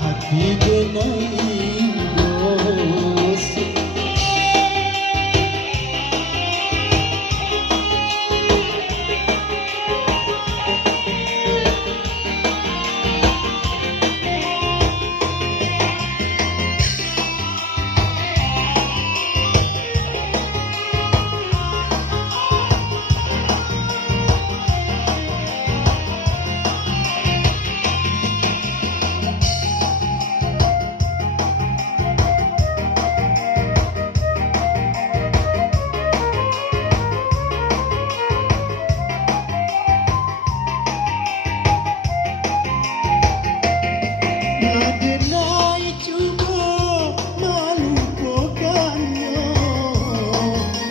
hati denai bos.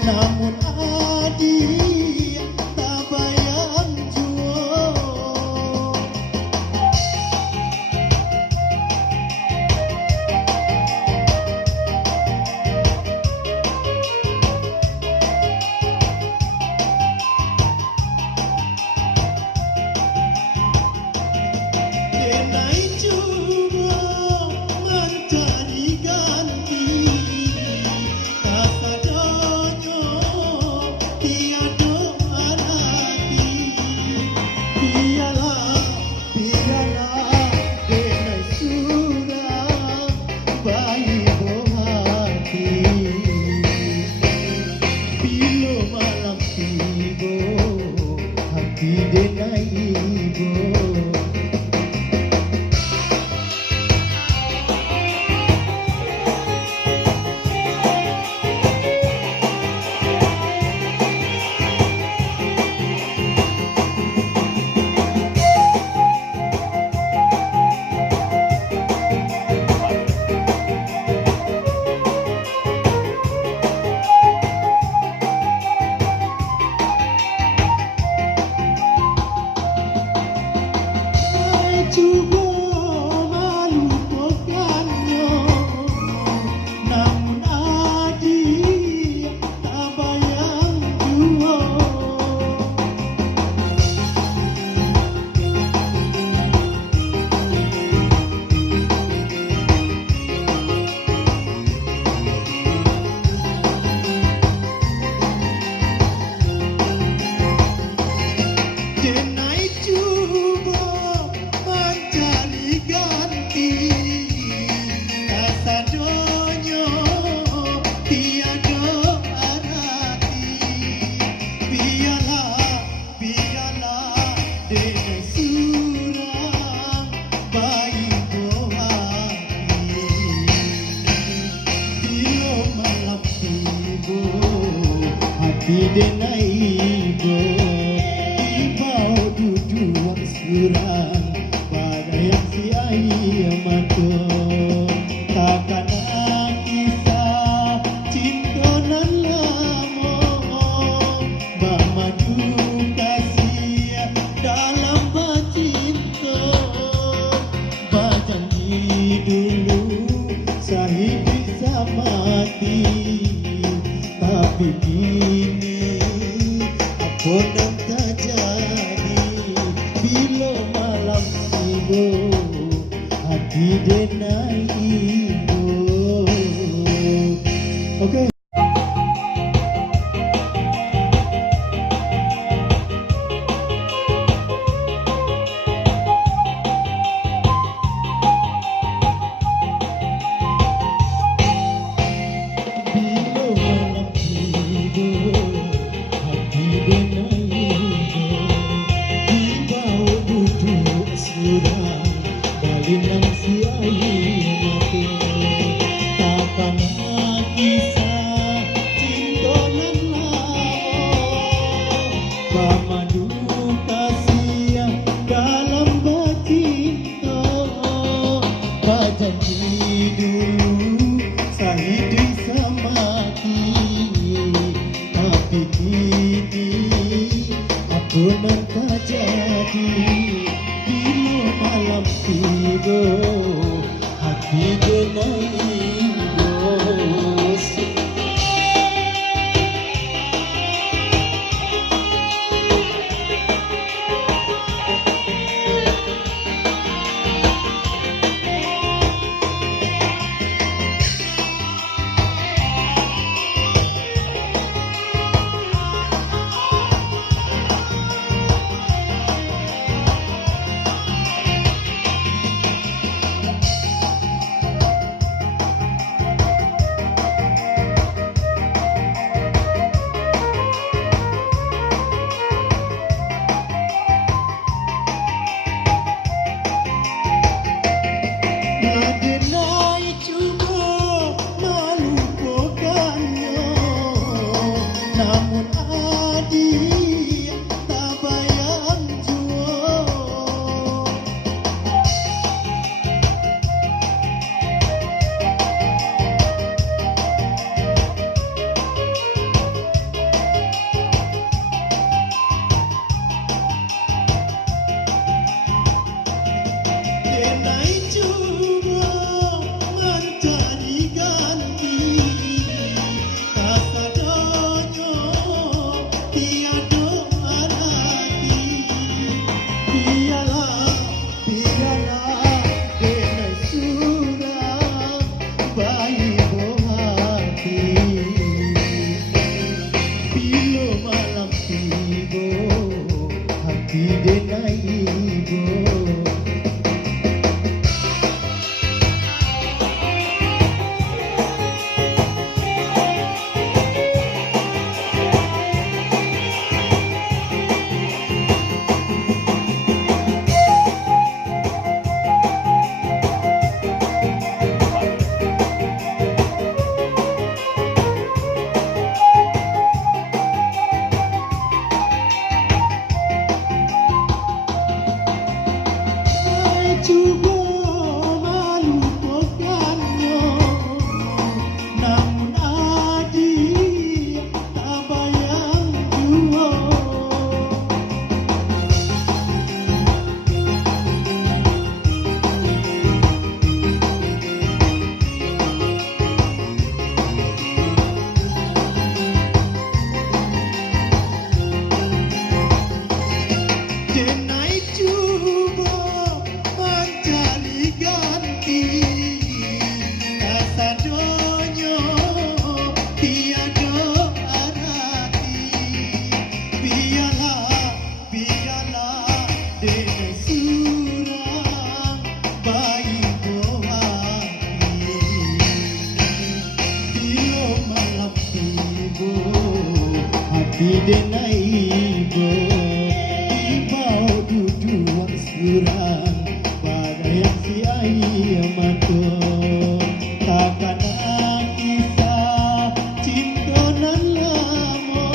Namun adik tak bayang jua. Denai cuba mencari ganti, tak sadonyo tiada arati. Biarlah, biarlah denai surang bayi hati. Bila malam tiba, hati denai ibu. Cuba melupakannya, namun adik tak bayang jua. Denai cuba mencari ganti, tak sadonyo tiada arati. Biarlah, biarlah denai surang bayi hati. Bila malam tiba, hati denai ibu. Ibau duduk surang barang si air mata. Takkan kisah cinta nan lama, bermadu kasih dalam bercinta. Berjanji dulu sahid bisa mati, tapi kini apa yang terjadi. Bila malam tiba, hati denai ibu. Okay. Benar tak jadi bila malam tiba, hati denai bos. denai ibu ibau duduk surang pada yang si ayah maton takkan kisah cinta nan lama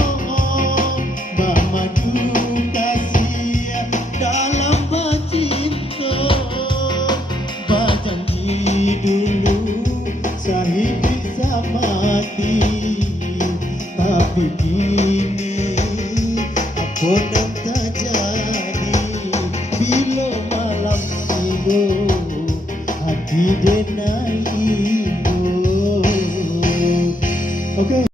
bermadu kasih dalam bercinta berjanji dulu sahih bisa mati tapi kini apa yang terjadi bila malam tiba hati denai